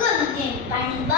കൽക്കുന്നു പണിബ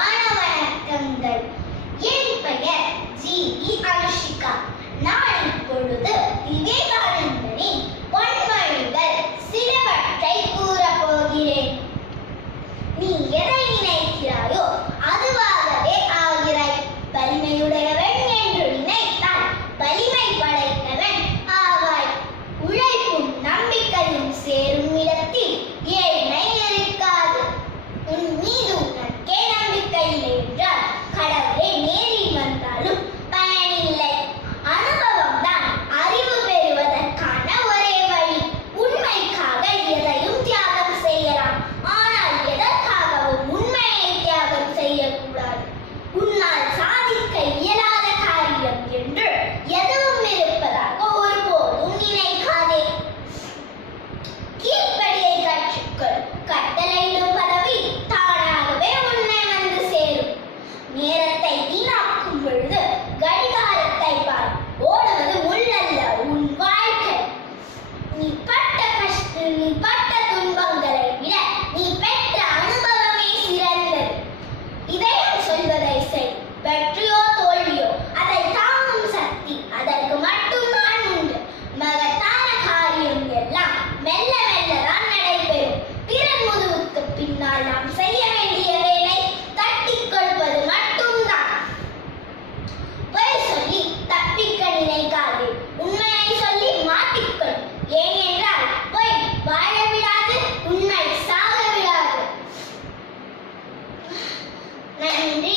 நன்றி